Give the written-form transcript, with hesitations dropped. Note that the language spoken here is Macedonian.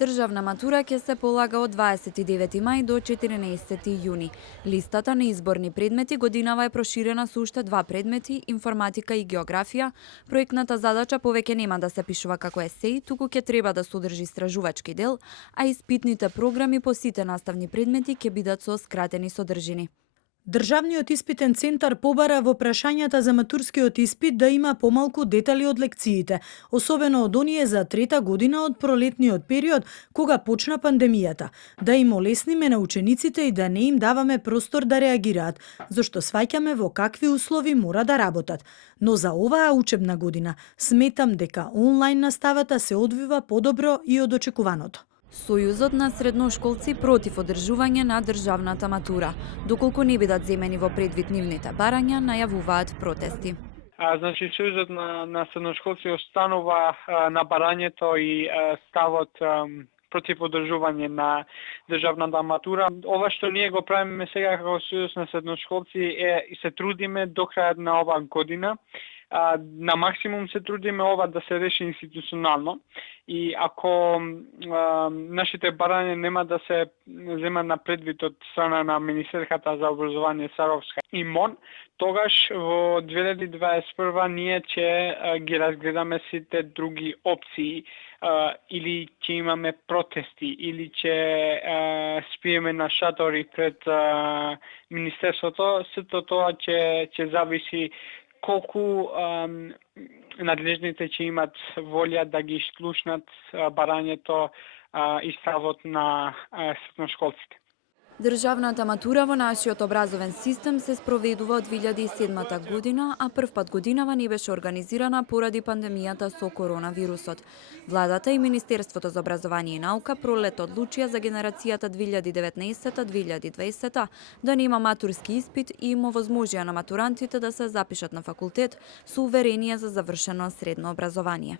Државна матура ќе се полага од 29 мај до 14 јуни. Листата на изборни предмети годинава е проширена со уште два предмети, информатика и географија. Проектната задача повеќе нема да се пишува како есеј, туку ќе треба да содржи истражувачки дел, а испитните програми по сите наставни предмети ќе бидат со скратени содржини. Државниот испитен центар побара во прашањата за матурскиот испит да има помалку детали од лекциите, особено од оние за трета година од пролетниот период кога почна пандемијата, да им олесниме на учениците и да не им даваме простор да реагираат, зашто сваќаме во какви услови мора да работат. Но за оваа учебна година сметам дека онлайн наставата се одвива подобро и од очекуваното. Сојузот на средношколци против одржување на државната матура, доколку не бидат земени во предвид нивните барања, најавуваат протести. Значи, Сојузот на средношколци останува на барањето и ставот против одржување на државната матура. Ова што ние го правиме сега како Сојуз на средношколци е и се трудиме до крајот на оваа година. На максимум се трудиме ова да се реши институционално и ако нашите барања нема да се земат на предвид од страна на Министерката за образование Саровска и МОН, тогаш во 2021 ние ќе ги разгледаме сите други опции, или ќе имаме протести, или ќе спиеме на шатори пред Министерството. Сето тоа ќе зависи колку надлежните ќе имат волја да ги слушнат барањето и ставот на средношколците. Државната матура во нашиот образовен систем се спроведува од 2007 година, а првпат годинава не беше организирана поради пандемијата со коронавирусот. Владата и Министерството за образование и наука пролет одлучија за генерацијата 2019-2020 да нема матурски испит и им овозможија на матурантите да се запишат на факултет со уверение за завршено средно образование.